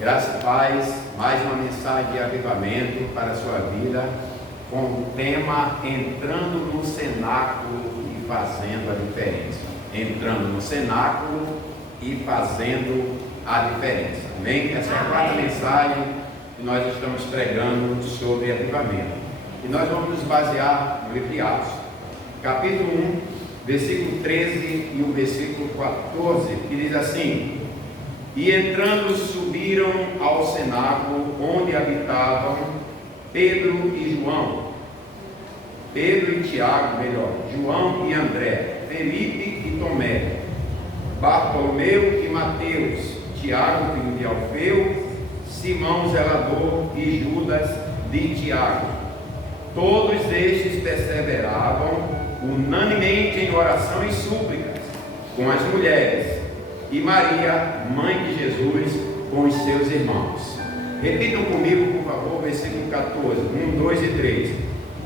Graça e paz, mais uma mensagem de avivamento para a sua vida, com o tema Entrando no Cenáculo e Fazendo a Diferença. Entrando no Cenáculo e Fazendo a Diferença. Amém? Essa é a quarta mensagem que nós estamos pregando sobre avivamento. E nós vamos nos basear no livro de Atos, capítulo 1, versículo 13 e o versículo 14, que diz assim: E entrando subiram ao cenáculo onde habitavam Pedro e João, Pedro e Tiago, João e André, Felipe e Tomé, Bartolomeu e Mateus, Tiago filho de Alfeu, Simão zelador e Judas de Tiago. Todos estes perseveravam unanimemente em oração e súplicas com as mulheres e Maria, mãe de Jesus, com os seus irmãos. Repitam comigo, por favor, versículo 14, 1, 2 e 3.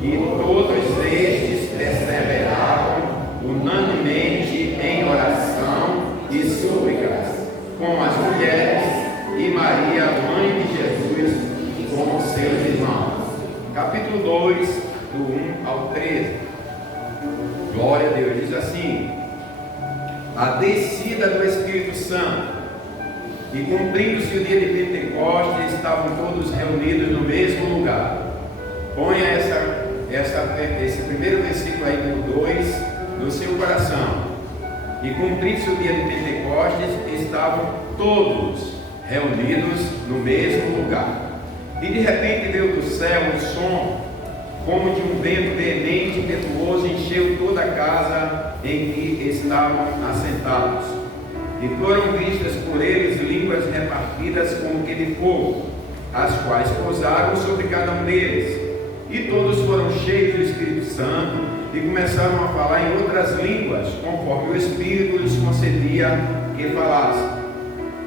E todos estes perseveravam unanimemente em oração e súplicas com as mulheres e Maria, mãe de Jesus, com os seus irmãos. Capítulo 2, do 1 ao 13. Glória a Deus. Diz assim: a descida do Espírito Santo, e cumprindo-se o dia de Pentecostes, estavam todos reunidos no mesmo lugar. Ponha esse primeiro versículo aí do 2 no seu coração. E cumprindo-se o dia de Pentecostes, estavam todos reunidos no mesmo lugar. E de repente veio do céu um som, como de um vento veemente e impetuoso, encheu toda a casa em que estavam assentados. E foram vistas por eles línguas repartidas como que de fogo, as quais pousaram sobre cada um deles. E todos foram cheios do Espírito Santo e começaram a falar em outras línguas, conforme o Espírito lhes concedia que falassem.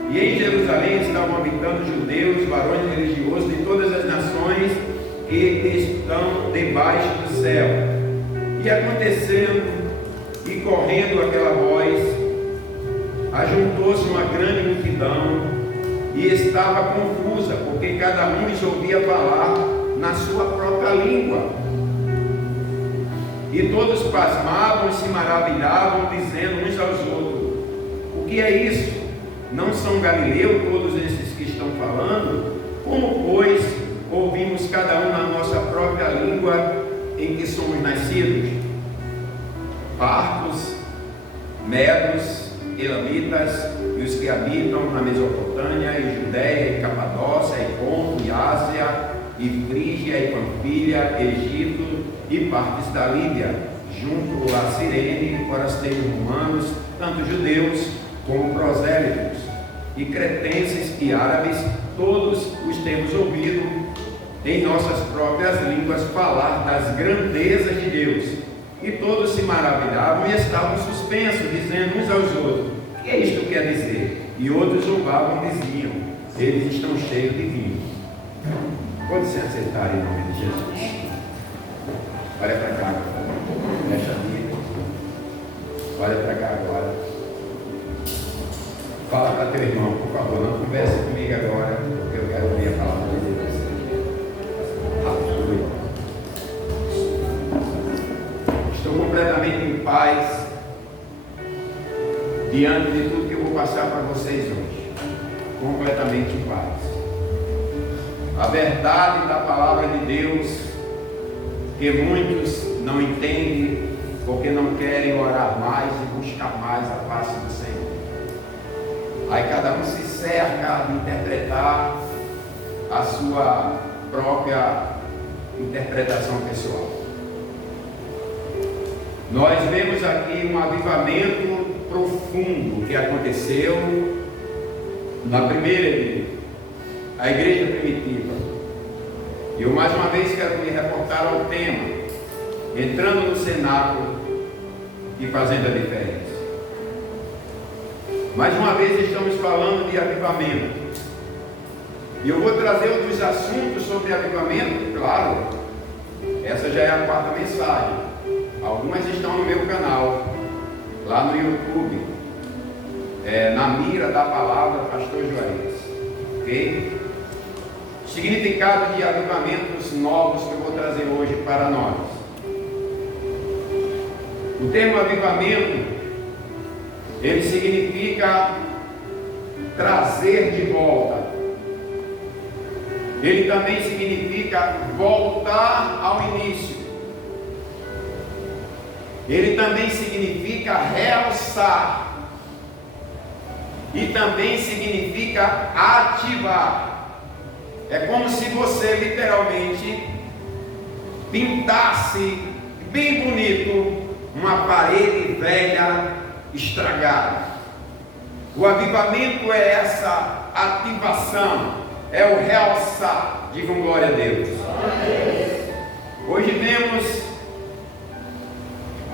E em Jerusalém estavam habitando judeus, varões religiosos de todas as nações que estão debaixo do céu. E acontecendo e correndo aquela voz, ajuntou-se uma grande multidão e estava confusa, porque cada um lhes ouvia falar na sua própria língua. E todos pasmavam e se maravilhavam, dizendo uns aos outros: o que é isso? Não são galileus todos esses que estão falando? Como, pois, ouvimos cada um na nossa própria língua em que somos nascidos? Partos, medos, elamitas e os que habitam na Mesopotâmia e Judéia e Capadócia e Ponto e Ásia e Frígia e Panfilha, Egito e partes da Líbia, junto a Cirene, forasteiros romanos, tanto judeus como prosélitos, e cretenses e árabes, todos os temos ouvido em nossas próprias línguas falar das grandezas de Deus. E todos se maravilhavam e estavam suspensos, dizendo uns aos outros: o que é isto que quer dizer? E outros zombavam e diziam: eles estão cheios de vinho. Pode se aceitar em nome de Jesus. Olha para cá agora. Fecha a vida. Olha para cá agora. Fala para teu irmão, por favor, não converse comigo agora, porque eu quero ouvir a palavra de Deus. Aleluia. Estou completamente em paz diante de tudo que eu vou passar para vocês hoje. Completamente em paz. A verdade da palavra de Deus, que muitos não entendem, porque não querem orar mais e buscar mais a face do Senhor. Aí cada um se cerca de interpretar a sua própria interpretação pessoal. Nós vemos aqui um avivamento profundo que aconteceu na primeira igreja, a igreja primitiva. E eu mais uma vez quero me reportar ao tema, entrando no cenáculo e fazendo a diferença. Mais uma vez estamos falando de avivamento. E eu vou trazer outros assuntos sobre avivamento, claro. Essa já é a quarta mensagem. Algumas estão no meu canal, lá no YouTube. Na mira da palavra, Pastor Juarez. ok? Significado de avivamentos novos que eu vou trazer hoje para nós. O termo avivamento, ele significa trazer de volta. Ele também significa voltar ao início. Ele também significa realçar. E também significa ativar. É como se você literalmente pintasse bem bonito uma parede velha, estragada. O avivamento é essa ativação, é o realçar. Digam glória a Deus. Hoje vemos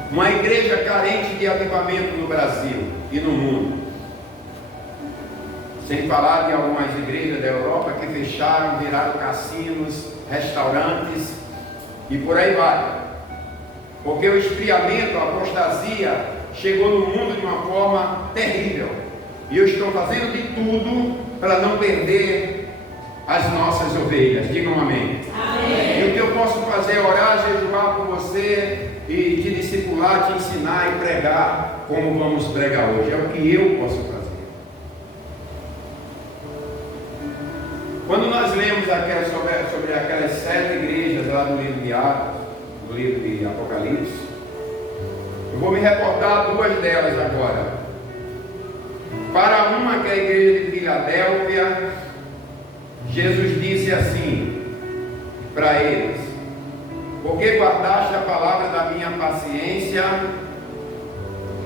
uma igreja carente de avivamento no Brasil e no mundo. Sem falar de algumas igrejas da Europa que fecharam, viraram cassinos, restaurantes e por aí vai. Porque o esfriamento, a apostasia chegou no mundo de uma forma terrível. E eu estou fazendo de tudo para não perder as nossas ovelhas. Digam amém. Amém. E o que eu posso fazer é orar, jejuar por você e te discipular, te ensinar e pregar como vamos pregar hoje. É o que eu posso fazer. Quando nós lemos sobre aquelas 7 igrejas lá do livro de Atos, do livro de Apocalipse, eu vou me reportar 2 delas agora. Para uma, que é a igreja de Filadélfia, Jesus disse assim para eles: porque guardaste a palavra da minha paciência,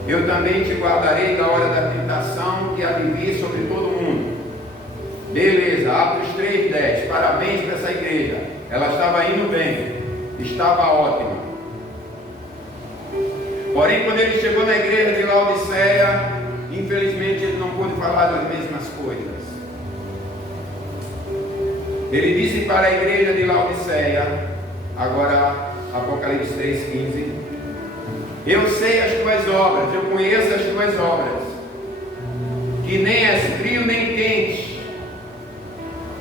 eu também te guardarei da hora da tentação que há de vir sobre todo mundo. Beleza, Atos 3:10, parabéns para essa igreja, ela estava indo bem, estava ótima. Porém, quando ele chegou na igreja de Laodiceia, infelizmente ele não pôde falar das mesmas coisas. Ele disse para a igreja de Laodiceia, agora Apocalipse 3:15, eu sei as tuas obras, eu conheço as tuas obras, que nem és frio nem quente.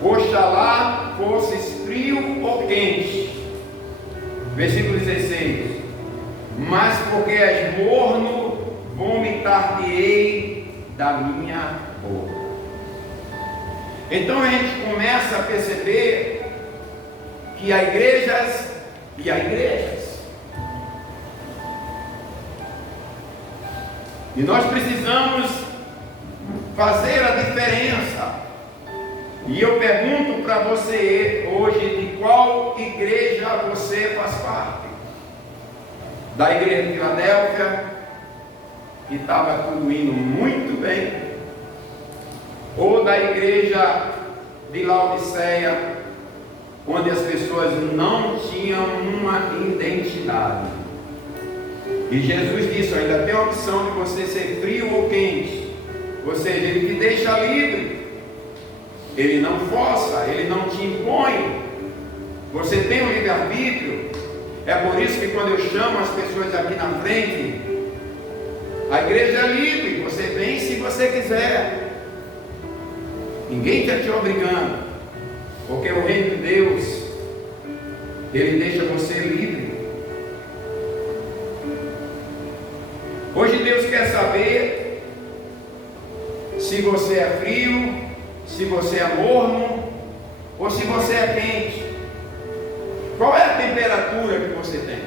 Oxalá fosses frio ou quente. Versículo 16. Mas porque és morno, vomitar-te-ei da minha boca. Então a gente começa a perceber que há igrejas e há igrejas. E nós precisamos fazer a diferença. E eu pergunto para você hoje, de qual igreja você faz parte? Da igreja de Filadélfia, que estava tudo indo muito bem, ou da igreja de Laodiceia, onde as pessoas não tinham uma identidade? E Jesus disse: ainda tem a opção de você ser frio ou quente, ou seja, ele te deixa livre. Ele não força, ele não te impõe. Você tem um livre-arbítrio. É por isso que quando eu chamo as pessoas aqui na frente, a igreja é livre. Você vem se você quiser. Ninguém está te obrigando. Porque o reino de Deus, ele deixa você livre. Hoje Deus quer saber se você é frio, se você é morno ou se você é quente. Qual é a temperatura que você tem?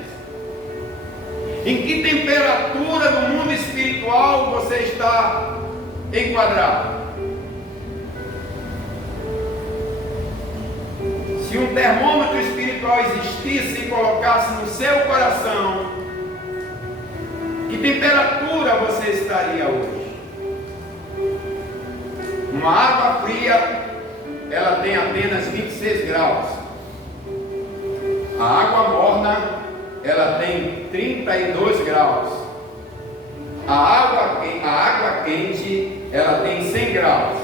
Em que temperatura do mundo espiritual você está enquadrado? Se um termômetro espiritual existisse e colocasse no seu coração, que temperatura você estaria hoje? Uma água fria, ela tem apenas 26 graus. A água morna, ela tem 32 graus. A água quente, ela tem 100 graus.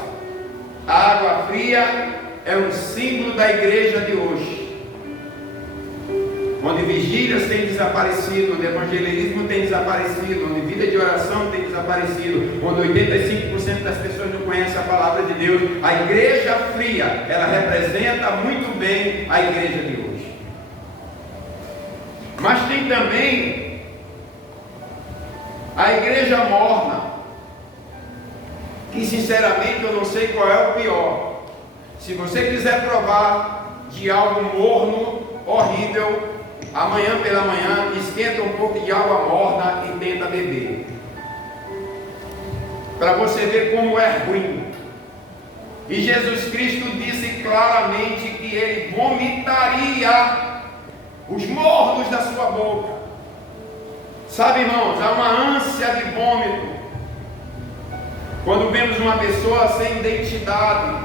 A água fria é um símbolo da igreja de hoje. onde vigílias têm desaparecido, onde evangelismo tem desaparecido, onde vida de oração tem desaparecido, onde 85% das pessoas não conhecem a palavra de Deus. A igreja fria, ela representa muito bem a igreja de hoje. Mas tem também a igreja morna, que sinceramente eu não sei qual é o pior. Se você quiser provar de algo morno, horrível, amanhã pela manhã esquenta um pouco de água morna e tenta beber, para você ver como é ruim. E Jesus Cristo disse claramente que ele vomitaria os mornos da sua boca. Sabe, irmãos, há uma ânsia de vômito quando vemos uma pessoa sem identidade,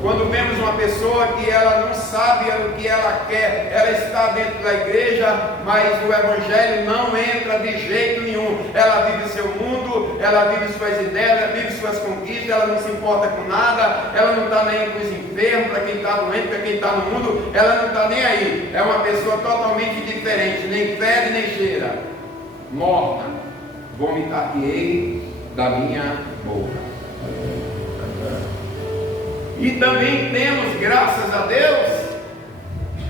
quando vemos uma pessoa que ela não sabe o que ela quer. Ela está dentro da igreja, mas o evangelho não entra de jeito nenhum. Ela vive seu mundo, ela vive suas ideias, ela vive suas conquistas, ela não se importa com nada, ela não está nem aí com os enfermos, para quem está doente, para quem está no mundo, ela não está nem aí. É uma pessoa totalmente diferente, nem fede nem cheira. Morta, vomitar-te-ei da minha boca. E também temos, graças a Deus,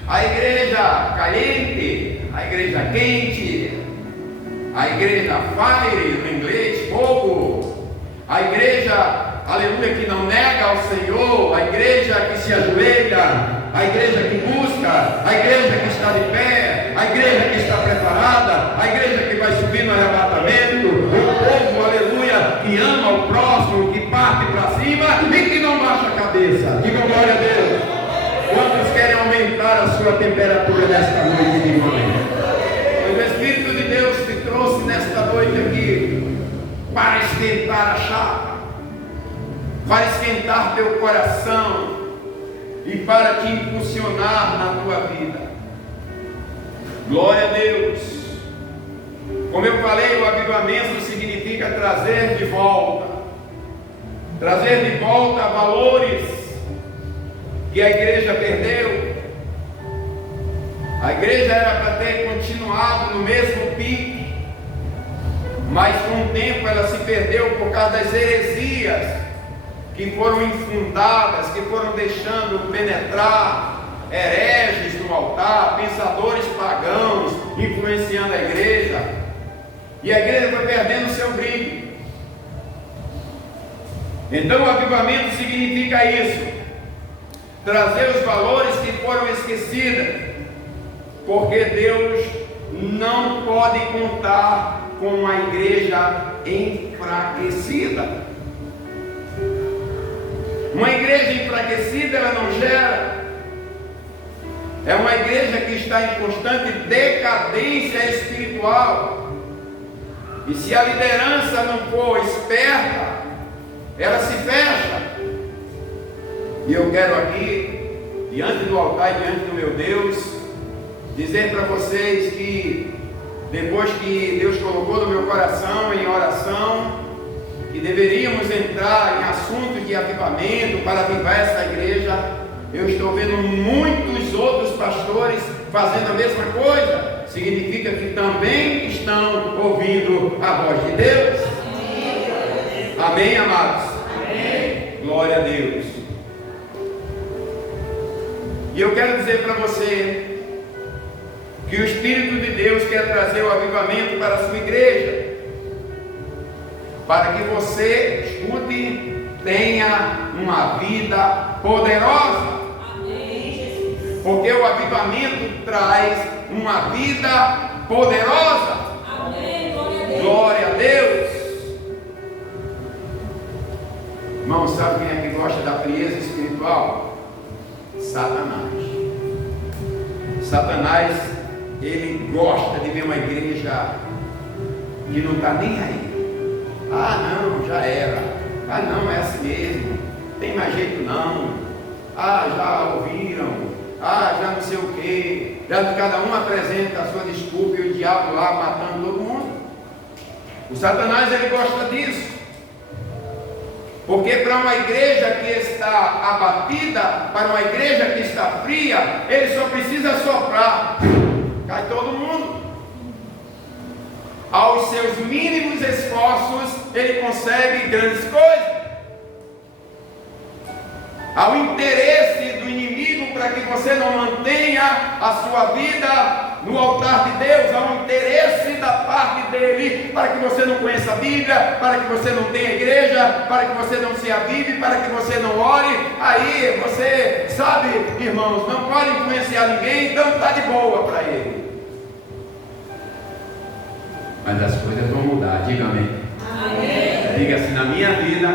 a igreja caliente, a igreja quente, a igreja fire, no inglês, fogo, a igreja, aleluia, que não nega ao Senhor, a igreja que se ajoelha, a igreja que busca, a igreja que está de pé, a igreja que está preparada, a igreja que vai subir no arrebatamento, o povo, aleluia, que ama o próximo, que parte para cima e que não baixa a cabeça. Diga glória a Deus. Quantos querem aumentar a sua temperatura nesta noite, de irmão? O Espírito de Deus te trouxe nesta noite aqui para esquentar a chapa, para esquentar teu coração e para te impulsionar na tua vida. Glória a Deus. Como eu falei, o avivamento significa trazer de volta valores que a igreja perdeu. A igreja era para ter continuado no mesmo pique, mas com o tempo ela se perdeu por causa das heresias que foram infundadas, que foram deixando penetrar hereges no altar, pensadores pagãos influenciando a igreja, e a igreja foi perdendo o seu brilho. Então o avivamento significa isso, trazer os valores que foram esquecidos, porque Deus não pode contar com uma igreja enfraquecida. Uma igreja enfraquecida, ela não gera. É uma igreja que está em constante decadência espiritual. E se a liderança não for esperta, ela se fecha. E eu quero aqui, diante do altar e diante do meu Deus, dizer para vocês que depois que Deus colocou no meu coração em oração, que deveríamos entrar em assuntos de avivamento para avivar essa igreja, eu estou vendo muitos outros pastores fazendo a mesma coisa. Significa que também estão ouvindo a voz de Deus. Amém, amados? Amém. Glória a Deus. E eu quero dizer para você que o Espírito de Deus quer trazer o avivamento para a sua igreja, para que você, escute, tenha uma vida poderosa. Amém. Porque o avivamento traz uma vida poderosa. Amém. Glória a Deus. Irmão, sabe quem é que gosta da frieza espiritual? Satanás. Satanás, ele gosta de ver uma igreja que não está nem aí. Ah, não, já era. Ah, não, é assim mesmo. Tem mais jeito não. Ah, já ouviram. Ah, já não sei o quê. Já cada um apresenta a sua desculpa e o diabo lá matando todo mundo. O Satanás, ele gosta disso. Porque para uma igreja que está abatida, para uma igreja que está fria, ele só precisa soprar. cai todo mundo. Aos seus mínimos esforços, ele consegue grandes coisas. Ao interesse do inimigo para que você não mantenha a sua vida no altar de Deus, ao interesse da parte dele para que você não conheça a Bíblia, para que você não tenha igreja, para que você não se avive, para que você não ore. Aí você sabe, irmãos, não pode influenciar ninguém, então está de boa para ele. Mas as coisas vão mudar, diga amém. Amém. Diga assim, na minha vida,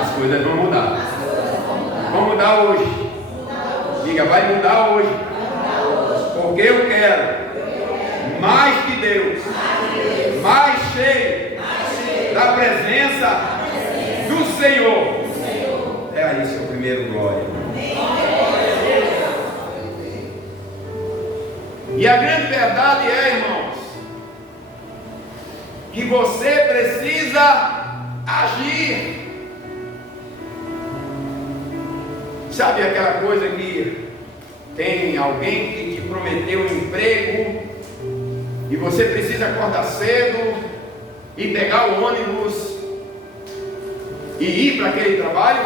as coisas vão mudar. Vão mudar hoje. Diga, vai mudar hoje. Porque eu quero mais de Deus, mais cheio da presença do Senhor. É aí seu primeiro glória. E a grande verdade é, irmãos, que você precisa agir. Sabe aquela coisa que tem alguém que te prometeu um emprego e você precisa acordar cedo e pegar o ônibus e ir para aquele trabalho?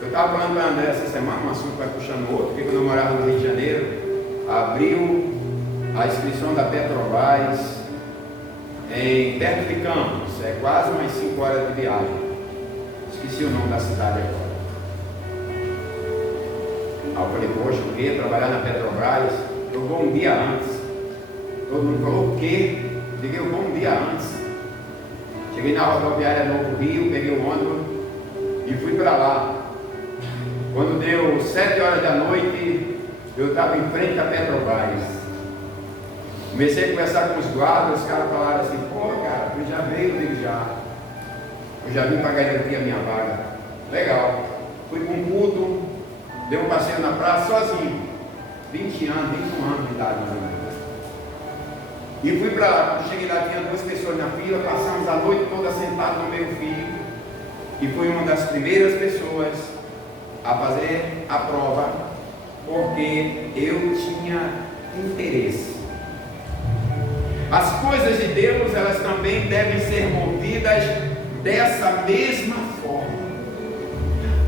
Eu estava falando para a André essa semana, um assunto vai puxando o outro, porque quando eu morava no Rio de Janeiro, abriu a inscrição da Petrobras em perto de Campos, é quase umas 5 horas de viagem. Esqueci o nome da cidade agora. Aí eu falei, poxa, o quê? Trabalhar na Petrobras? Eu vou um dia antes. Todo mundo falou, o quê? Eu digo, eu vou um dia antes. Cheguei na rodoviária Novo Rio, peguei o ônibus e fui para lá. Quando deu 7 horas da noite, eu estava em frente à Petrobras. Comecei a conversar com os guardas, os caras falaram assim, pô, cara, tu já veio? Eu digo, já. Eu já vim para garantir a minha vaga. Legal. Fui com um culto, dei um passeio na praça sozinho. 20 anos, 21 anos de idade. E fui para lá. Quando cheguei lá, tinha 2 pessoas na fila, passamos a noite toda sentados no meu filho. E fui uma das primeiras pessoas a fazer a prova, porque eu tinha interesse. As coisas de Deus, elas também devem ser movidas dessa mesma forma.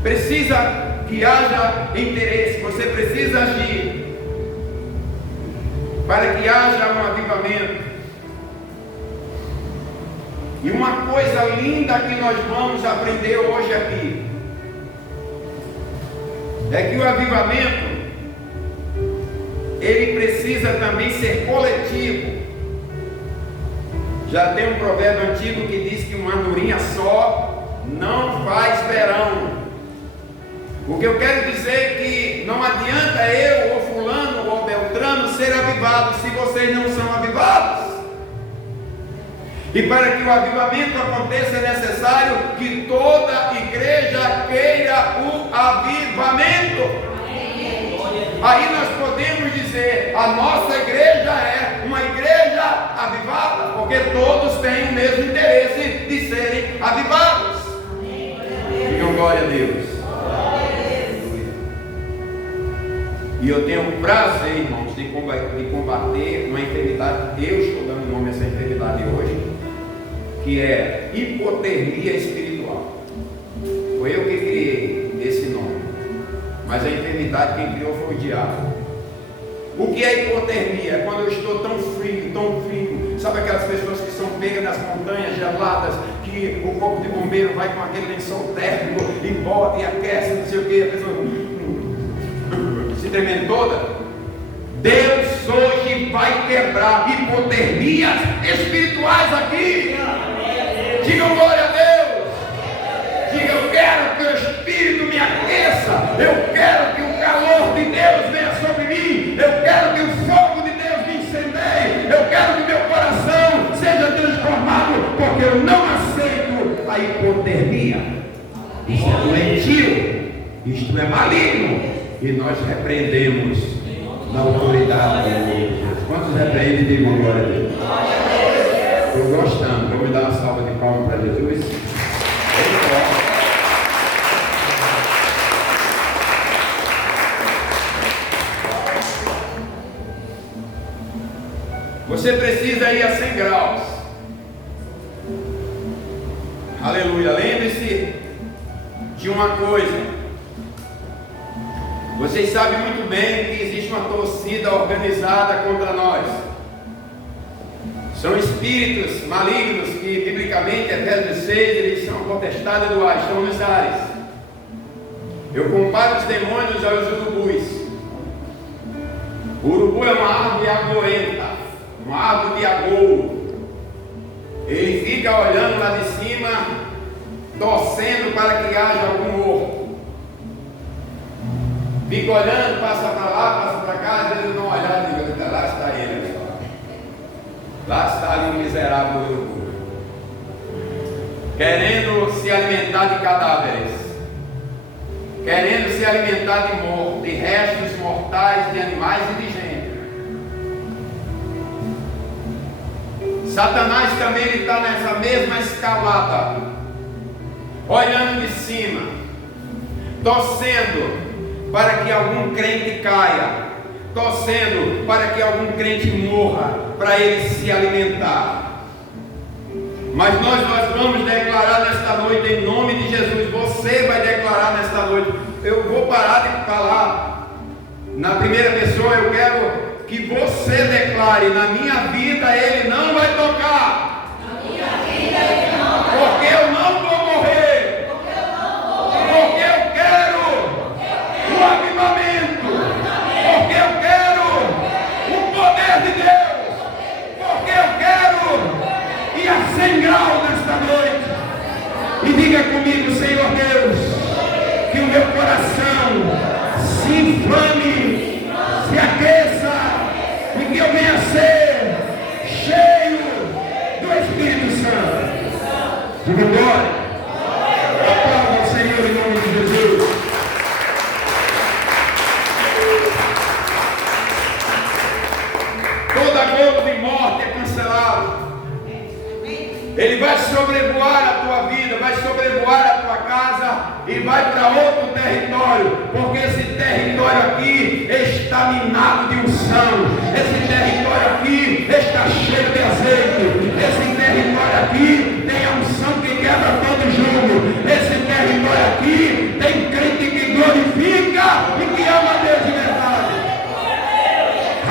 Precisa que haja interesse, você precisa agir para que haja um avivamento. E uma coisa linda que nós vamos aprender hoje aqui é que o avivamento ele precisa também ser coletivo. Já tem um provérbio antigo que diz que uma andorinha só não faz verão. O que eu quero dizer é que não adianta eu ou fulano ou beltrano ser avivados se vocês não são avivados. E para que o avivamento aconteça é necessário que toda igreja queira o avivamento. Aí nós podemos dizer, a nossa igreja é uma igreja avivada, porque todos têm o mesmo interesse de serem avivados. Digam glória a Deus. E eu tenho o prazer, irmãos, de combater uma enfermidade, eu estou dando nome a essa enfermidade hoje, que é hipotermia espiritual. Foi eu que criei esse nome, mas a enfermidade quem criou foi o diabo. O que é hipotermia? É quando eu estou tão frio, sabe aquelas pessoas que são pegas nas montanhas geladas, que o corpo de bombeiro vai com aquele lençol térmico e bota e aquece, não sei o que, a pessoa se tremendo toda. Deus hoje vai quebrar hipotermias espirituais aqui. Digam glória a Deus. Diga, eu quero que o Espírito me aqueça. Eu quero que o calor de Deus venha sobre mim. Eu quero que o fogo de Deus me incendeie. Eu quero que meu coração seja transformado, porque eu não aceito a hipotermia. Isso é doentio, isto é maligno, e nós repreendemos na autoridade de Deus. Quantos repreendem de glória a Deus? Estou gostando. Vamos dar uma salva de palmas para Jesus. Você precisa ir a 100 graus. Aleluia. Lembre-se de uma coisa. Vocês sabem muito bem que existe uma torcida organizada contra nós. São espíritos malignos que, biblicamente, Efésios 6, eles são potestades do ar, estão nos ares. Eu comparo os demônios aos urubus. O urubu é uma árvore agoenta, uma árvore de agouro. Ele fica olhando lá de cima, torcendo para que haja algum morto. Fica olhando, passa para lá, passa para cá, às vezes não olhar e digo, lá está ele. Lá está ali um miserável urubu, querendo se alimentar de cadáveres, querendo se alimentar de morte, de restos mortais de animais e de gente. Satanás também está nessa mesma escalada, olhando de cima, torcendo para que algum crente caia, torcendo para que algum crente morra, para ele se alimentar. Mas nós vamos declarar nesta noite, em nome de Jesus. Você vai declarar nesta noite. Eu vou parar de falar na primeira pessoa. Eu quero que você declare: na minha vida ele não vai tocar. Na minha vida ele não vai tocar. Porque eu não vou morrer. Porque eu quero o avivamento. Porque eu quero o poder de Deus. Porque eu quero ir a 100 graus nesta noite. E diga comigo: Senhor Deus, que o meu coração se inflame, se aqueça, e que eu venha a ser cheio do Espírito Santo. Diga glória. Aplauda o Senhor em nome de Jesus. Todo agouro de morte é cancelado. Ele vai sobrevoar a tua vida, vai sobrevoar a tua casa e vai para outro território, porque esse território aqui está minado de unção, esse território aqui está cheio de azeite, esse território aqui tem a unção que quebra todo jugo, esse território aqui tem crente que glorifica e que ama a Deus de verdade.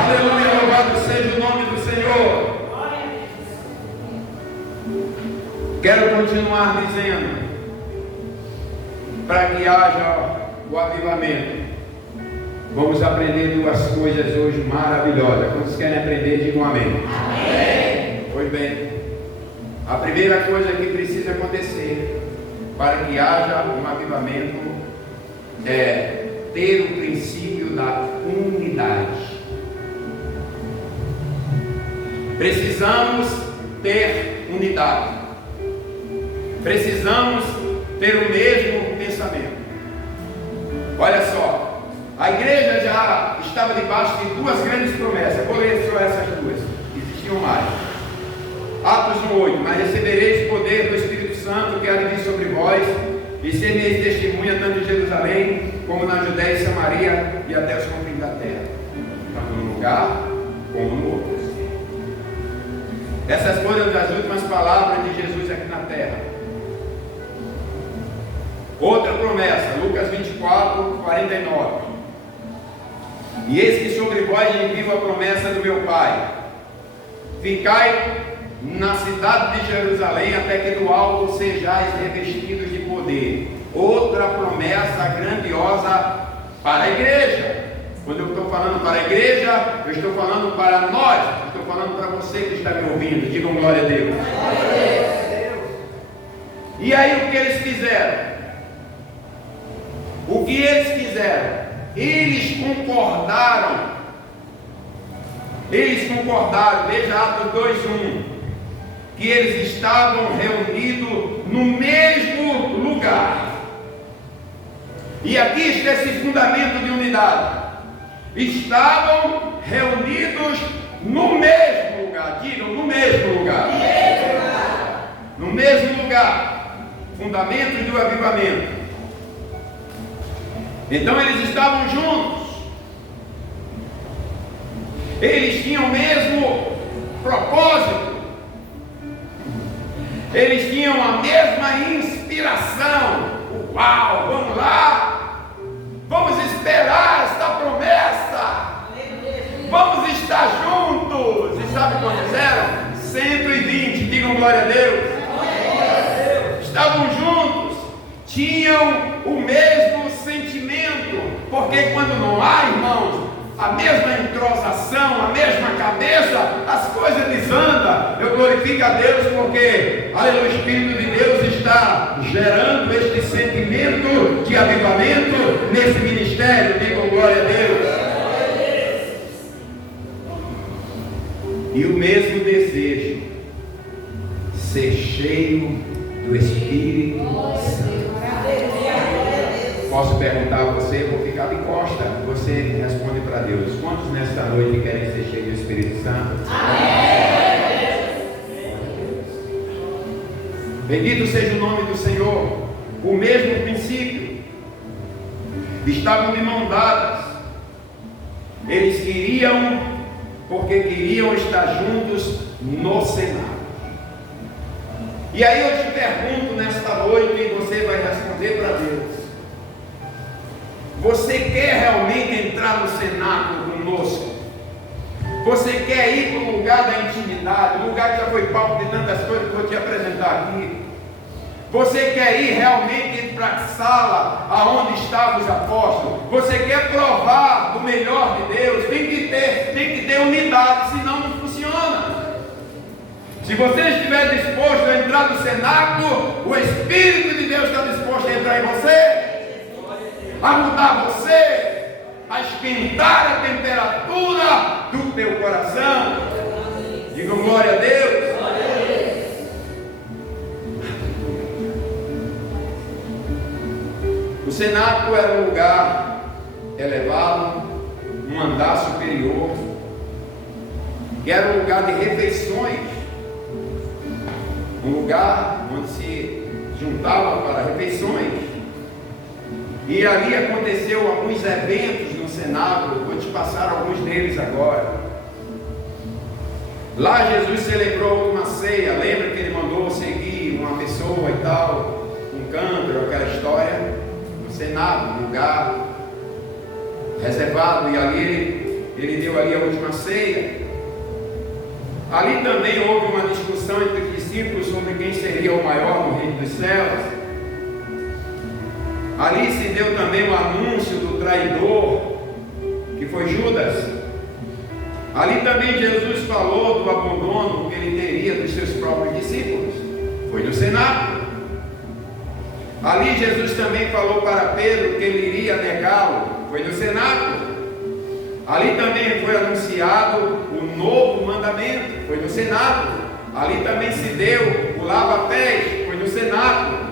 Aleluia, louvado seja o nome do Senhor. Quero continuar dizendo, para que haja o avivamento, vamos aprender duas coisas hoje maravilhosas. Quantos querem aprender, digam amém. Amém. Pois bem, a primeira coisa que precisa acontecer para que haja um avivamento é ter o princípio da unidade. Precisamos ter unidade. Precisamos ter o mesmo pensamento. Olha só, a igreja já estava debaixo de duas grandes promessas. Vou ler só essas duas, existiam mais. Atos 1:8: mas recebereis poder do Espírito Santo que há de vir sobre vós, e sereis testemunha tanto em Jerusalém, como na Judéia e Samaria, e até os confins da terra. Tanto num lugar como no outro. Essas foram as últimas palavras de Jesus aqui na terra. Outra promessa, Lucas 24:49: e eis que sobre vós envio a promessa do meu Pai, ficai na cidade de Jerusalém, até que do alto sejais revestidos de poder. Outra promessa grandiosa para a igreja. Quando eu estou falando para a igreja, eu estou falando para nós, eu estou falando para você que está me ouvindo. Digam glória a Deus. Glória a Deus. E aí o que eles fizeram? O que eles fizeram? Eles concordaram, veja Atos 2:1, que eles estavam reunidos no mesmo lugar. E aqui está esse fundamento de unidade. Estavam reunidos no mesmo lugar. Digam, no mesmo lugar. No mesmo lugar. Fundamentos do avivamento. Então eles estavam juntos. Eles tinham o mesmo propósito. Eles tinham a mesma inspiração. Uau, vamos lá, vamos esperar esta promessa, vamos estar juntos. E sabe quantos eram? 120, digam glória a Deus. Estavam juntos, tinham o mesmo sentimento, porque quando não há, irmãos, a mesma entrosação, a mesma cabeça, as coisas desandam. Eu glorifico a Deus porque, aleluia, o Espírito de Deus está gerando este sentimento de avivamento nesse ministério. Digam glória a Deus. E o mesmo desejo, ser cheio do Espírito Santo. Posso perguntar a você, vou ficar de costa, você responde para Deus: quantos nesta noite querem ser cheios do Espírito Santo? Amém. Bendito seja o nome do Senhor. O mesmo princípio, estavam de mãos dadas. Eles queriam, porque queriam estar juntos no cenáculo. E aí eu te pergunto nesta noite, e você vai responder para Deus: você quer realmente entrar no cenáculo conosco? Você quer ir para o lugar da intimidade, um lugar que já foi palco de tantas coisas que eu vou te apresentar aqui? Você quer ir realmente para a sala aonde estavam os apóstolos? Você quer provar do melhor de Deus? Tem que ter unidade, senão não funciona. Se você estiver disposto a entrar no cenáculo, o Espírito de Deus está disposto a entrar em você, a mudar você, a esquentar a temperatura do teu coração. Digam glória a Deus. O cenáculo era um lugar elevado, um andar superior, que era um lugar de refeições, um lugar onde se juntava para refeições. E ali aconteceu alguns eventos no cenáculo, vou te passar alguns deles agora. Lá Jesus celebrou uma ceia, lembra que ele mandou seguir uma pessoa e tal, um cântaro, aquela história, no cenáculo, um lugar reservado, e ali ele deu ali a última ceia. Ali também houve uma discussão entre os discípulos sobre quem seria o maior no reino dos céus. Ali se deu também o anúncio do traidor, que foi Judas. Ali também Jesus falou do abandono que ele teria dos seus próprios discípulos. Foi no cenáculo. Ali Jesus também falou para Pedro que ele iria negá-lo. Foi no cenáculo. Ali também foi anunciado o novo mandamento. Foi no cenáculo. Ali também se deu o lava-pés. Foi no cenáculo.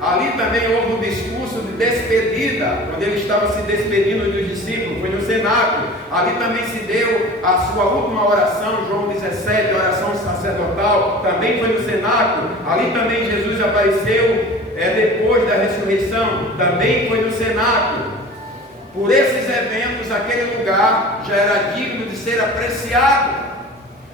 Ali também houve um discurso de despedida, quando ele estava se despedindo dos discípulos, foi no cenáculo. Ali também se deu a sua última oração, João 17, oração sacerdotal, também foi no cenáculo. Ali também Jesus apareceu depois da ressurreição, também foi no cenáculo. Por esses eventos, aquele lugar já era digno de ser apreciado.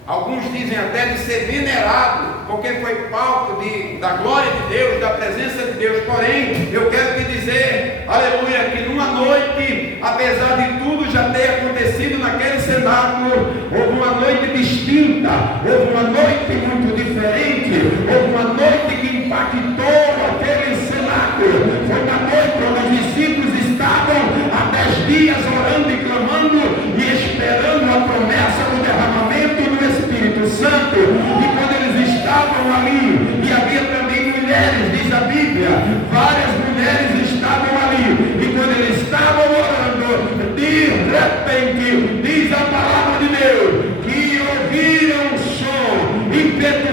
Alguns dizem até de ser venerado, porque foi palco da glória de Deus, da presença de Deus. Porém, eu quero te dizer, aleluia, que numa noite, apesar de tudo já ter acontecido naquele cenáculo, houve uma noite distinta, houve uma noite muito diferente, houve uma noite que impactou aquele cenáculo. Foi uma noite onde os discípulos estavam há 10 dias orando e clamando e esperando a promessa do derramamento do Espírito Santo. E quando eles estavam ali, e havia também mulheres, diz a Bíblia, várias mulheres estavam ali, e quando eles estavam orando, de repente, diz a palavra de Deus, que ouviram um som impetuoso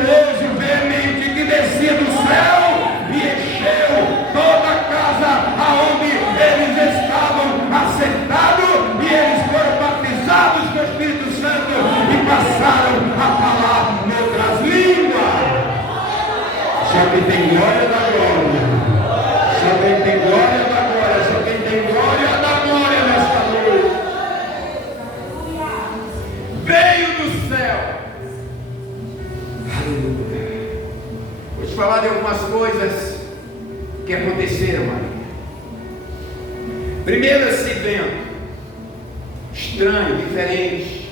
Primeiro, esse vento estranho, diferente,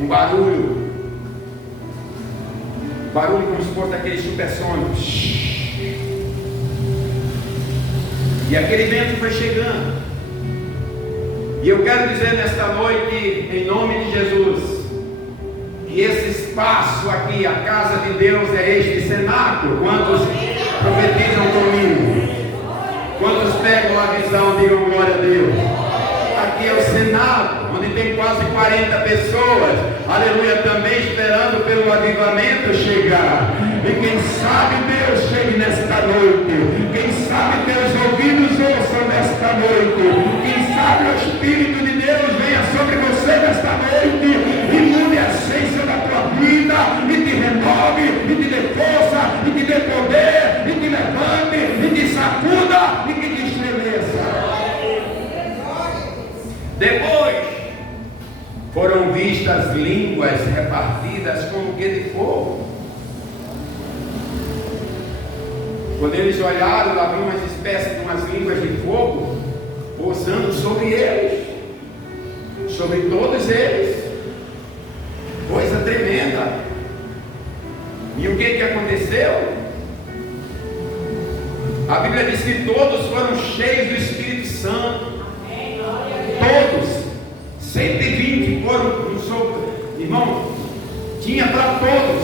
um barulho como se fosse daquele supersônico, e aquele vento foi chegando. E eu quero dizer nesta noite, em nome de Jesus, que esse espaço aqui, a casa de Deus, é este cenáculo. Quantos profetizam comigo? Quantos pegam a visão, digam glória a Deus? Aqui é o cenáculo, onde tem quase 40 pessoas, aleluia, também esperando pelo avivamento chegar. E quem sabe Deus chegue nesta noite, quem sabe teus ouvidos ouçam nesta noite, quem sabe o Espírito de Deus venha sobre você nesta noite e mude a essência da tua vida, e te renove, e te dê força, e te dê poder, e te levante, e te sacuda, e que te estremeça. Depois foram vistas línguas repartidas como que de fogo. Quando eles olharam, lá viu umas espécies de umas línguas de fogo pousando sobre eles, sobre todos eles. Coisa tremenda. E o que aconteceu? A Bíblia diz que todos foram cheios do Espírito Santo. Todos, 120 foram no sopro. Irmão, tinha para todos.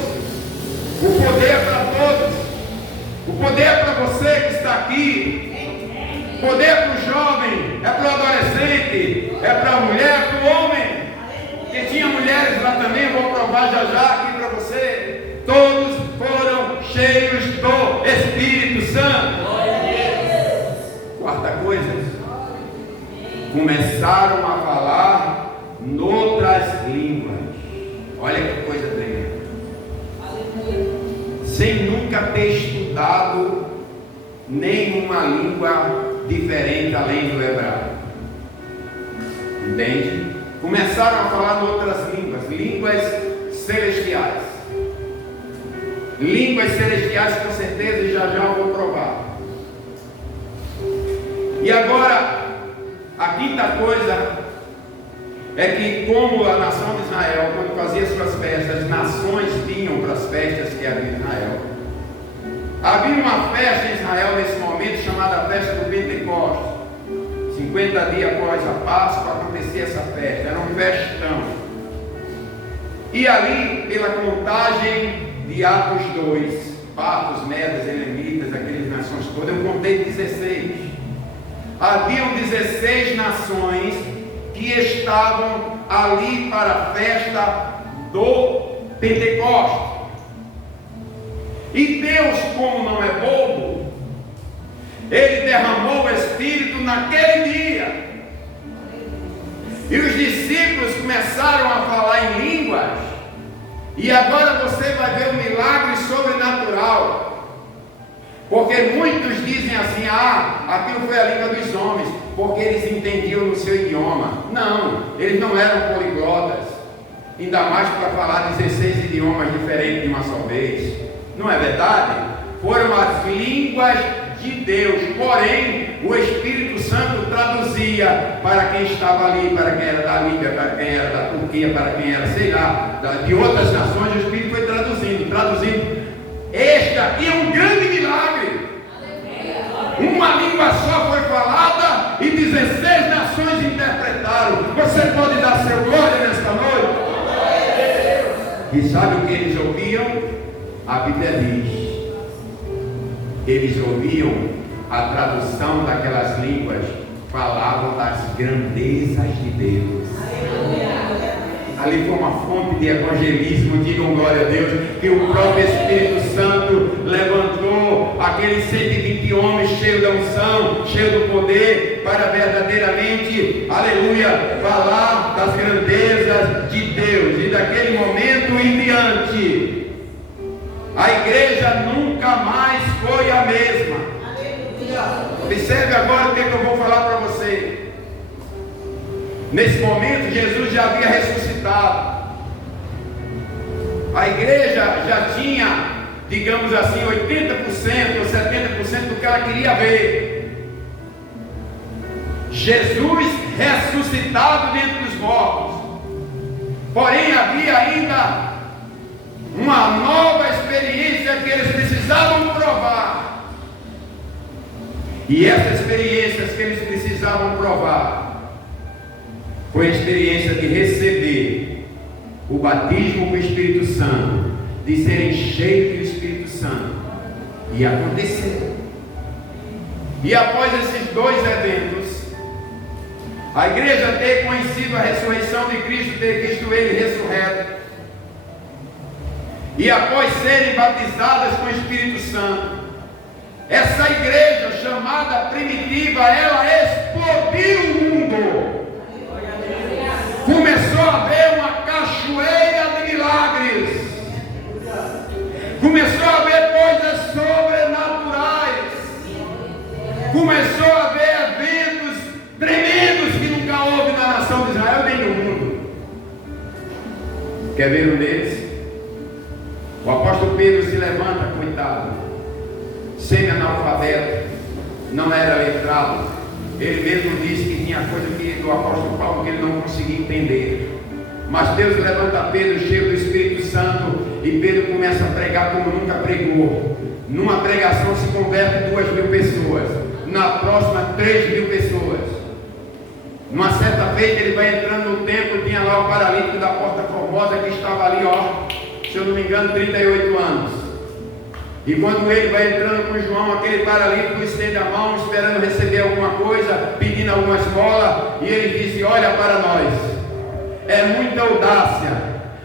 O poder é para todos. O poder é para você que está aqui. O poder é para o jovem, é para o adolescente, é para a mulher, é para o homem. Porque tinha mulheres lá também, eu vou provar já aqui para você. Todos foram cheios do Espírito Santo. Quarta coisa, começaram a falar noutras línguas. Olha que coisa tremenda. Sem nunca ter estudado nenhuma língua diferente além do hebraico. Entende? Começaram a falar noutras línguas, línguas celestiais. Línguas celestiais, com certeza, e já eu vou provar. E agora, a quinta coisa é que, como a nação de Israel, quando fazia suas festas, as nações vinham para as festas que havia em Israel. Havia uma festa em Israel nesse momento chamada festa do Pentecostes. 50 dias após a Páscoa acontecia essa festa, era um festão. E ali, pela contagem de Atos 2, Partos, Medas, Elamitas, aquelas nações todas, eu contei 16. Haviam 16 nações que estavam ali para a festa do Pentecostes. E Deus, como não é bobo, Ele derramou o Espírito naquele dia. E os discípulos começaram a falar em línguas. E agora você vai ver um milagre sobrenatural. Porque muitos dizem assim: aquilo foi a língua dos homens, porque eles entendiam no seu idioma. Não, eles não eram poliglotas, ainda mais para falar 16 idiomas diferentes de uma só vez. Não é verdade? Foram as línguas de Deus, porém o Espírito Santo traduzia para quem estava ali, para quem era da Líbia, para quem era da Turquia, para quem era, sei lá, de outras nações. O Espírito foi traduzindo. Este aqui é um grande milagre. Uma língua só foi falada e 16 nações interpretaram. Você pode dar seu glória nesta noite? E sabe o que eles ouviam? A Bíblia diz: eles ouviam a tradução daquelas línguas, falavam das grandezas de Deus. Ali foi uma fonte de evangelismo, digam glória a Deus, que o próprio Espírito Santo levantou aqueles 120 homens cheios da unção, cheios do poder, para verdadeiramente, aleluia, falar das grandezas de Deus. E daquele momento em diante, a igreja nunca mais foi a mesma. Observe agora o que eu vou falar para você. Nesse momento, Jesus já havia ressuscitado. A igreja já tinha, digamos assim, 80% ou 70% do que ela queria ver. Jesus ressuscitado dentre os mortos. Porém, havia ainda uma nova experiência que eles precisavam provar. E essas experiências que eles precisavam provar foi a experiência de receber o batismo com o Espírito Santo, de serem cheios do Espírito Santo. E aconteceu. E após esses dois eventos, a igreja ter conhecido a ressurreição de Cristo, ter visto Ele ressurreto, e após serem batizadas com o Espírito Santo, essa igreja chamada primitiva, ela explodiu o mundo. Começou a haver uma cachoeira de milagres. Começou a haver coisas sobrenaturais. Começou a haver eventos tremendos que nunca houve na nação de Israel nem no mundo. Quer ver um deles? O apóstolo Pedro se levanta, coitado, semi-analfabeto, não era letrado. Ele mesmo disse que tinha coisa do apóstolo Paulo que ele não conseguia entender. Mas Deus levanta Pedro cheio do Espírito Santo, e Pedro começa a pregar como nunca pregou. Numa pregação se converte 2.000 pessoas, na próxima 3.000 pessoas. Numa certa feita ele vai entrando no templo, tinha lá o paralítico da Porta Formosa que estava ali, se eu não me engano, 38 anos. E quando ele vai entrando com João, aquele paralítico estende a mão, esperando receber alguma coisa, pedindo alguma esmola, e ele disse: olha para nós. É muita audácia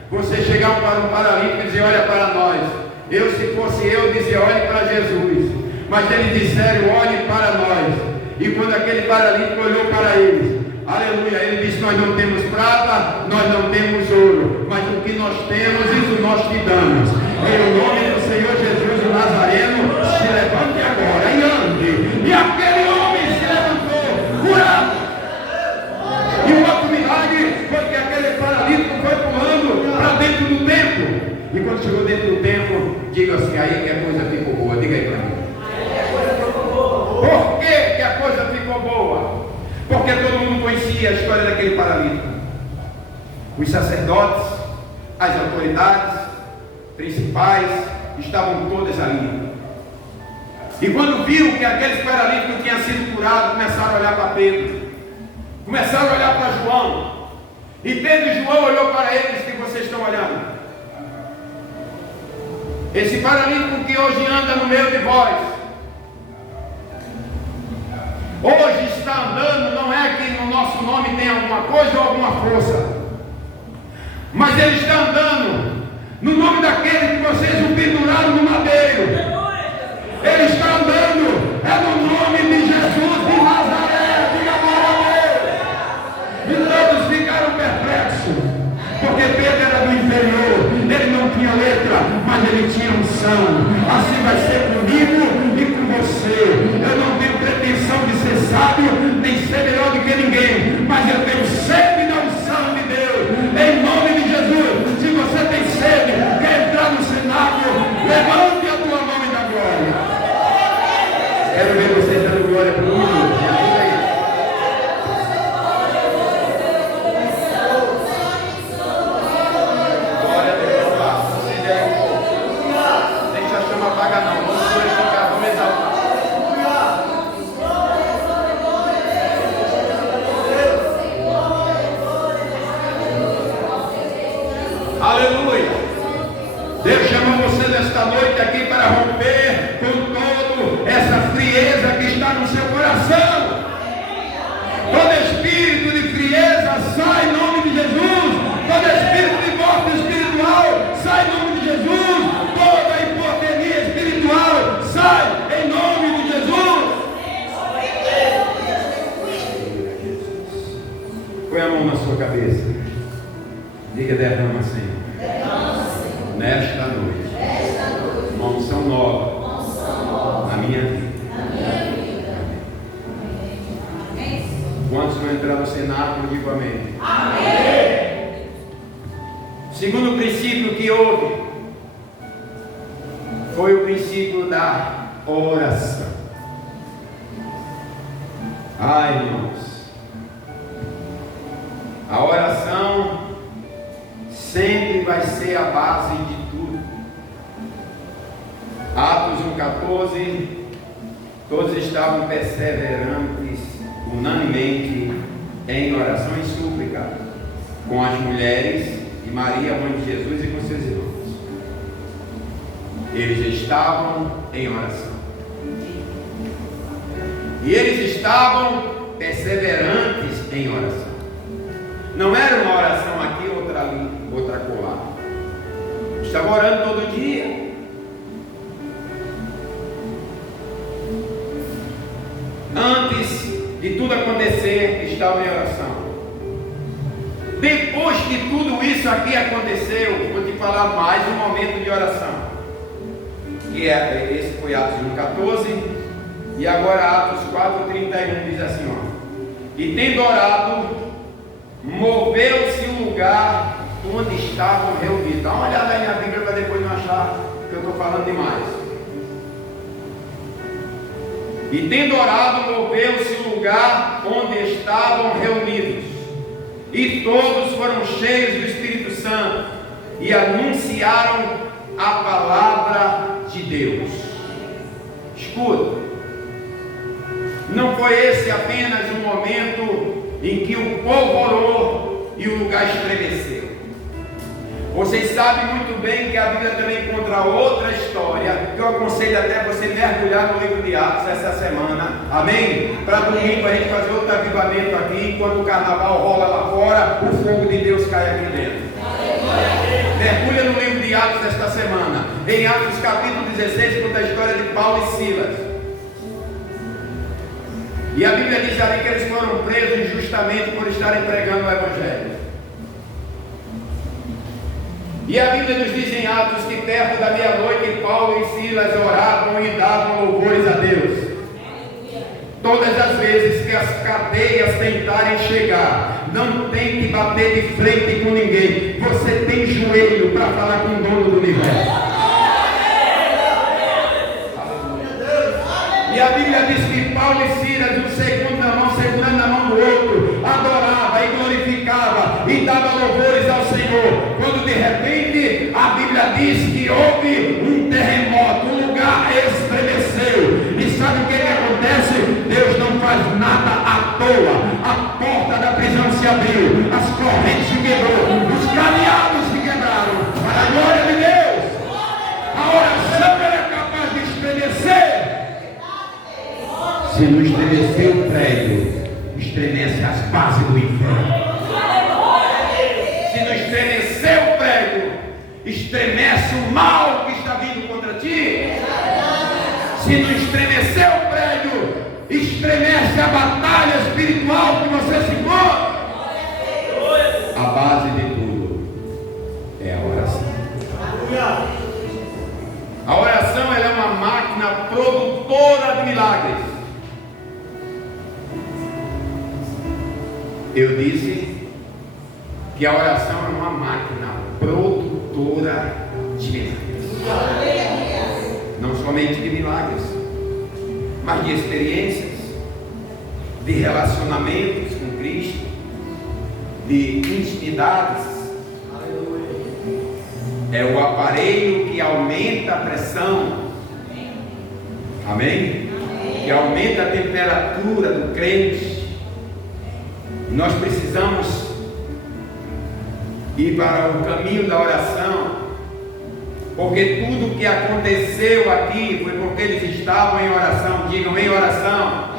você chegar para um paralítico e dizer: olha para nós. Se fosse eu, dizia: olhe para Jesus. Mas eles disseram: olhe para nós. E quando aquele paralítico olhou para eles, aleluia, ele disse: nós não temos prata, nós não temos ouro, mas o que nós temos, isso nós te damos. Em nome do Senhor Jesus o Nazareno, se levante agora e ande. E aquele homem se levantou, curado. E o outro milagre foi que aquele paralítico foi pulando para dentro do templo. E quando chegou dentro do templo, diga assim: aí que a coisa ficou boa. Diga aí para mim. Por que a coisa ficou boa? Porque todo mundo conhecia a história daquele paralítico. Os sacerdotes, as autoridades principais estavam todas ali. E quando viram que aquele paralítico tinha sido curado, começaram a olhar para Pedro, começaram a olhar para João. E Pedro e João olhou para eles: que vocês estão olhando? Esse paralítico que hoje anda no meio de vós, hoje está andando, não é que no nosso nome tem alguma coisa ou alguma força, mas ele está andando no nome daquele que vocês o penduraram no madeiro. Ele está andando, é no nome de Jesus de Nazaré. Diga glória a Deus. E todos ficaram perplexos, porque Pedro era do interior, ele não tinha letra, mas ele tinha unção. Assim vai ser comigo e com você. Eu não tenho pretensão de ser sábio, nem ser melhor do que ninguém, mas eu tenho sede da unção de Deus. Em nome de Jesus, se você tem sede, quer entrar no cenáculo, levante a tua mão e dá glória. Quero ver vocês dando glória para o mundo. Me ajuda aí. Glória a Deus. Acende aí um pouco. Deixa a chama apagar não. Vamos glorificar, vamos exaltar. Aleluia. Deus chamou você nesta noite aqui para romper com toda essa frieza que está no seu coração. Todo espírito de frieza sai em nome de Jesus. Todo espírito de morte espiritual sai em nome de Jesus. Toda hipotermia espiritual sai em nome de Jesus. Põe a mão na sua cabeça. Diga: derrama, Senhor. Nesta noite, uma unção nova na minha vida. Quantos vão entrar no cenáculo, digo amém. Amém. Segundo princípio que houve foi o princípio da oração. Ai, irmãos, A oração sempre vai ser a base de tudo. Atos 1,14, todos estavam perseverantes unanimemente em oração e súplica com as mulheres e Maria, mãe de Jesus, e com seus irmãos. Eles estavam em oração. E eles estavam perseverantes em oração. Não era uma oração aqui, outra ali, outra acolá. Estavam orando todo dia. Antes de tudo acontecer, estavam em oração. Depois que tudo isso aqui aconteceu, vou te falar mais um momento de oração. Esse foi Atos 1,14. E agora Atos 4,31 diz assim, ó. E tendo orado, moveu-se o lugar onde estavam reunidos. Dá uma olhada aí na Bíblia para depois não achar que eu estou falando demais. E tendo orado, moveu-se o lugar onde estavam reunidos. E todos foram cheios do Espírito Santo e anunciaram a palavra de Deus. Escuta, não foi esse apenas um momento em que o povo orou e o lugar estremeceu. Vocês sabem muito bem que a Bíblia também conta outra história, que eu aconselho até você mergulhar no livro de Atos essa semana, amém? Para domingo a gente fazer outro avivamento aqui, enquanto o carnaval rola lá fora, o fogo de Deus cai aqui dentro. Mergulha no livro de Atos esta semana. Em Atos capítulo 16, conta a história de Paulo e Silas. E a Bíblia diz ali que eles foram presos injustamente por estarem pregando o Evangelho. E a Bíblia nos diz em Atos que perto da meia-noite Paulo e Silas oravam e davam louvores a Deus. Todas as vezes que as cadeias tentarem chegar, não tem que bater de frente com ninguém. Você tem joelho para falar com o dono do universo. E a Bíblia diz que Paulo e Silas, um segundo na mão, segurando na mão do outro, adorava e glorificava e dava louvores ao Senhor. Quando de repente a Bíblia diz que houve um terremoto, o lugar estremeceu. E sabe o que acontece? Deus não faz nada à toa. A porta da prisão se abriu, as correntes se quebrou, os cadeados se quebraram. Para a glória de Deus, a oração era capaz de estremecer. Se não estremecer o prédio, estremece as bases do inferno. Se não estremecer o prédio, estremece o mal que está vindo contra ti. Se não estremecer o prédio, estremece a batalha espiritual que você se encontra. A base de tudo é a oração. A oração ela é uma máquina produtora de milagres. Eu disse que a oração é uma máquina produtora de milagres. Não somente de milagres, mas de experiências, de relacionamentos com Cristo, de intimidades. É o aparelho que aumenta a pressão. Amém? Que aumenta a temperatura do crente. Nós precisamos ir para o caminho da oração, porque tudo que aconteceu aqui foi porque eles estavam em oração. Digam, em oração.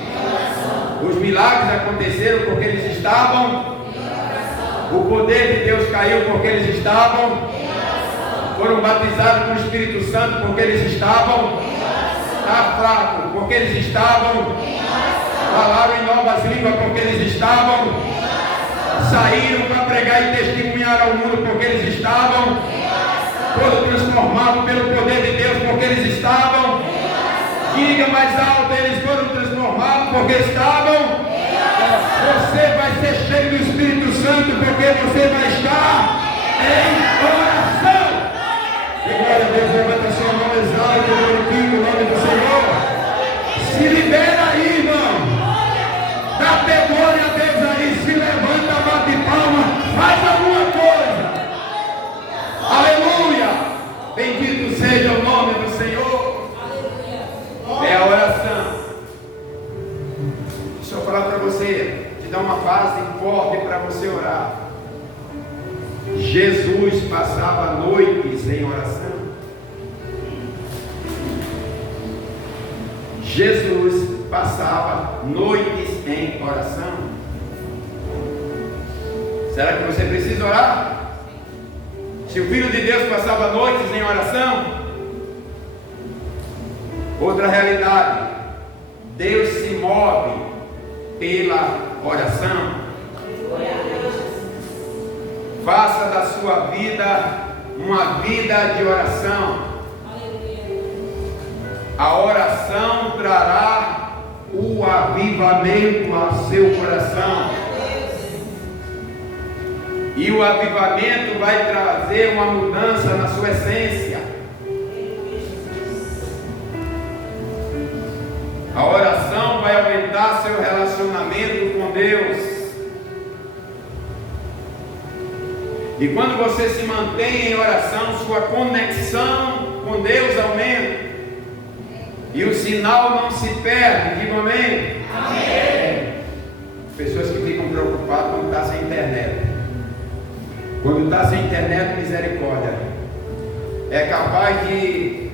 Os milagres aconteceram porque eles estavam em oração. O poder de Deus caiu porque eles estavam em oração. Foram batizados com o Espírito Santo porque eles estavam em oração. Está fraco porque eles estavam em oração. Falaram em novas línguas porque eles estavam em oração. Saíram para pregar e testemunhar ao mundo porque eles estavam em oração. Foram transformados pelo poder de Deus porque eles estavam em oração. Diga mais alto, eles foram transformados porque estavam em oração. Você vai ser cheio do Espírito Santo porque você vai estar em oração. E glória a Deus, levanta sua mão, exalte, glorifique o nome do Senhor. Se libera aí, irmão. Dá glória a Deus aí, se levanta, bate palma. você, te dar uma base forte para você orar. Jesus passava noites em oração. Jesus passava noites em oração. Será que você precisa orar? Se o Filho de Deus passava noites em oração. Outra realidade, Deus se move pela oração. Faça da sua vida uma vida de oração. A oração trará o avivamento ao seu coração. E o avivamento vai trazer uma mudança na sua essência. A oração vai aumentar seu relacionamento com Deus. E quando você se mantém em oração, sua conexão com Deus aumenta. E o sinal não se perde. Diga amém. Amém. Pessoas que ficam preocupadas quando está sem internet. Quando está sem internet, misericórdia. É capaz de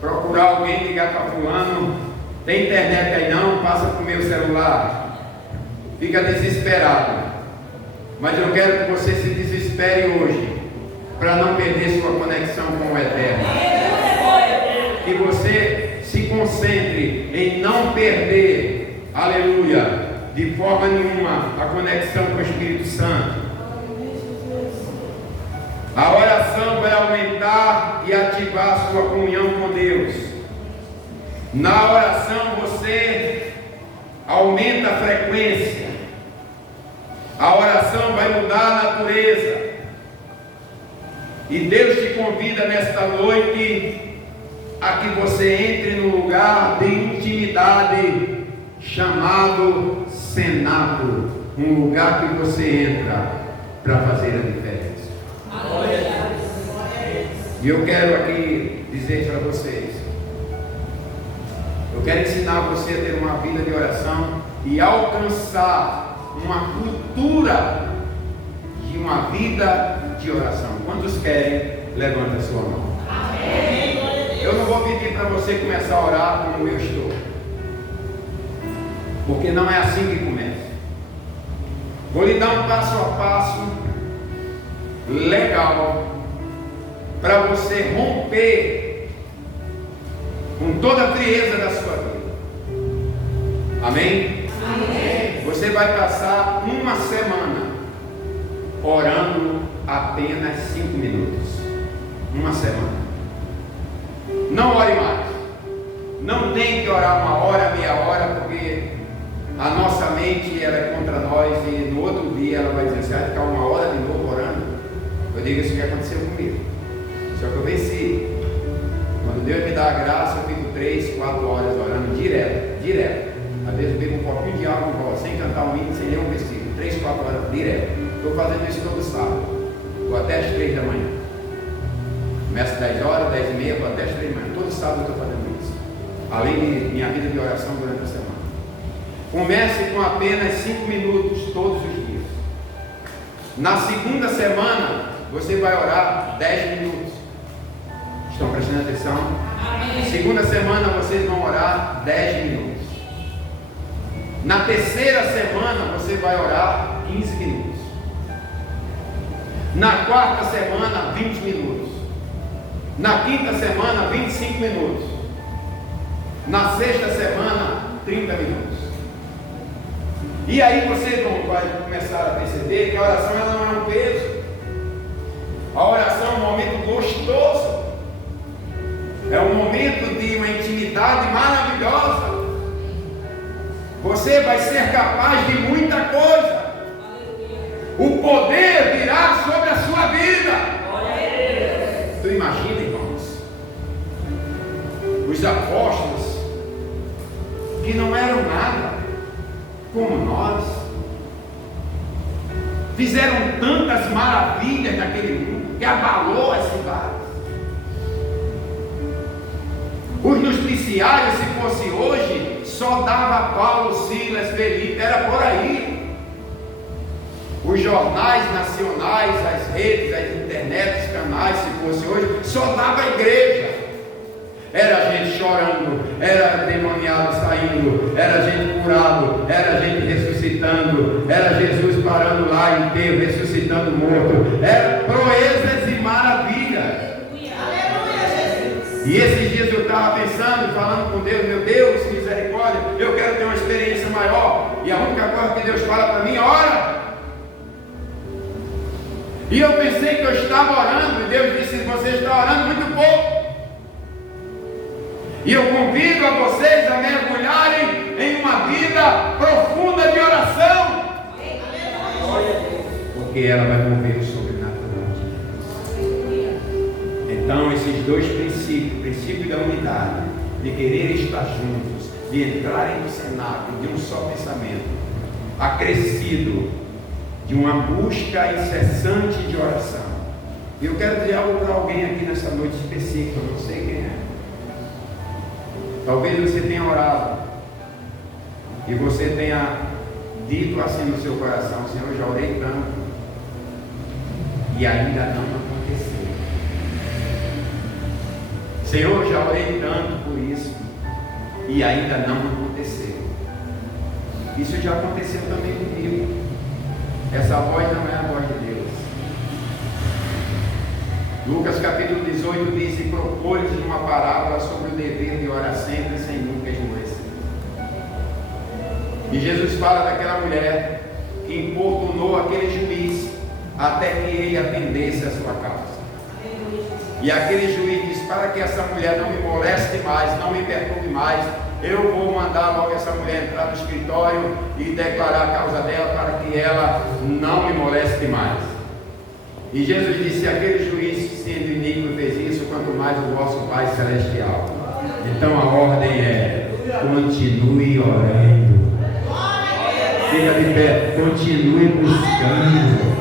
procurar alguém, ligar para fulano. Tem internet aí não? Passa para o meu celular. Fica desesperado. Mas eu quero que você se desespere hoje, para não perder sua conexão com o Eterno. Que você se concentre em não perder, aleluia, de forma nenhuma, a conexão com o Espírito Santo. A oração vai aumentar e ativar sua comunhão com Deus. Na oração você aumenta a frequência. A oração vai mudar a natureza. E Deus te convida nesta noite a que você entre no lugar de intimidade chamado cenáculo. Um lugar que você entra para fazer a diferença. E eu quero aqui dizer para vocês, eu quero ensinar você a ter uma vida de oração e alcançar uma cultura de uma vida de oração. Quantos querem? Levanta a sua mão. Amém. Eu não vou pedir para você começar a orar como eu estou, porque não é assim que começa. Vou lhe dar um passo a passo legal para você romper com toda a frieza da sua vida. Amém? Amém. Você vai passar uma semana orando apenas 5 minutos. Uma semana. Não ore mais. Não tem que orar 1 hora, meia hora, porque a nossa mente ela é contra nós e no outro dia ela vai dizer assim, vai ficar 1 hora de novo orando. Eu digo isso que aconteceu comigo. Só que eu venci. Quando Deus me dá a graça, eu fico 3, 4 horas orando direto. Às vezes eu bebo um copinho de água, sem cantar um hino, sem ler um versículo. 3, 4 horas direto. Estou fazendo isso todo sábado. Estou até às 3 da manhã. Começo 10 horas, 10 e meia, vou até às 3 da manhã. Todo sábado eu estou fazendo isso. Além de minha vida de oração durante a semana. Comece com apenas 5 minutos todos os dias. Na segunda semana, você vai orar 10 minutos. Estão prestando atenção? Amém. Segunda semana, vocês vão orar 10 minutos. Na terceira semana, você vai orar 15 minutos. Na quarta semana, 20 minutos. Na quinta semana, 25 minutos. Na sexta semana, 30 minutos. E aí você vai começar a perceber que a oração ela não é um peso. A oração é um momento gostoso. É um momento de uma intimidade maravilhosa. Você vai ser capaz de muita coisa. O poder virá sobre a sua vida. Tu imagina, irmãos, os apóstolos que não eram nada como nós, fizeram tantas maravilhas naquele mundo que abalou as cidades. Os noticiários, se fosse hoje, só dava Paulo, Silas, Felipe, era por aí. Os jornais nacionais, as redes, as internet, os canais, se fosse hoje, só dava a igreja. Era gente chorando, era demoniado saindo, era gente curado, era gente ressuscitando, era Jesus parando lá inteiro, ressuscitando morto, era proezas e maravilhas. Aleluia, Jesus. E esses dias eu estava pensando, falando com Deus, meu Deus, misericórdia, eu quero ter uma experiência maior, e a única coisa que Deus fala para mim, ora. E eu pensei que eu estava orando, e Deus disse, você está orando muito pouco. E eu convido a vocês a mergulharem em uma vida profunda de oração. Porque ela vai mover o sobrenatural de Deus. Então esses dois princípios, o princípio da unidade, de querer estar juntos, de entrarem no cenáculo de um só pensamento, acrescido de uma busca incessante de oração. E eu quero dizer algo para alguém aqui nessa noite específica, eu não sei quem é. Talvez você tenha orado e você tenha dito assim no seu coração, Senhor, eu já orei tanto e ainda não aconteceu. Senhor, eu já orei tanto por isso e ainda não aconteceu. Isso já aconteceu também comigo. Essa voz não é a voz de Deus. Lucas capítulo 18 diz, e propôs uma parábola sobre o dever de orar sempre sem nunca esmorecer. E Jesus fala daquela mulher que importunou aquele juiz até que ele atendesse a sua causa. E aquele juiz diz, para que essa mulher não me moleste mais, não me perturbe mais, eu vou mandar logo essa mulher entrar no escritório e declarar a causa dela para que ela não me moleste mais. E Jesus disse, aquele juiz sendo iníquo fez isso, quanto mais o vosso Pai Celestial. Então a ordem é, continue orando. Fica de pé, continue buscando,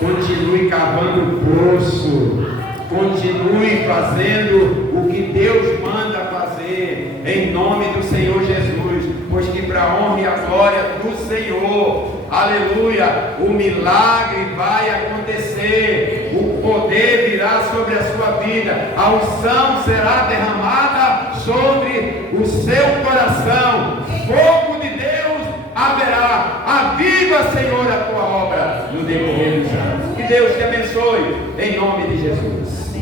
continue cavando o poço, continue fazendo o que Deus manda fazer, em nome do Senhor Jesus, pois que para a honra e a glória do Senhor, aleluia, o milagre vai acontecer, o poder virá sobre a sua vida, a unção será derramada sobre o seu coração, fogo de Deus haverá. Aviva, Senhor, a tua obra no decorrer dos anos. Que Deus te abençoe, em nome de Jesus.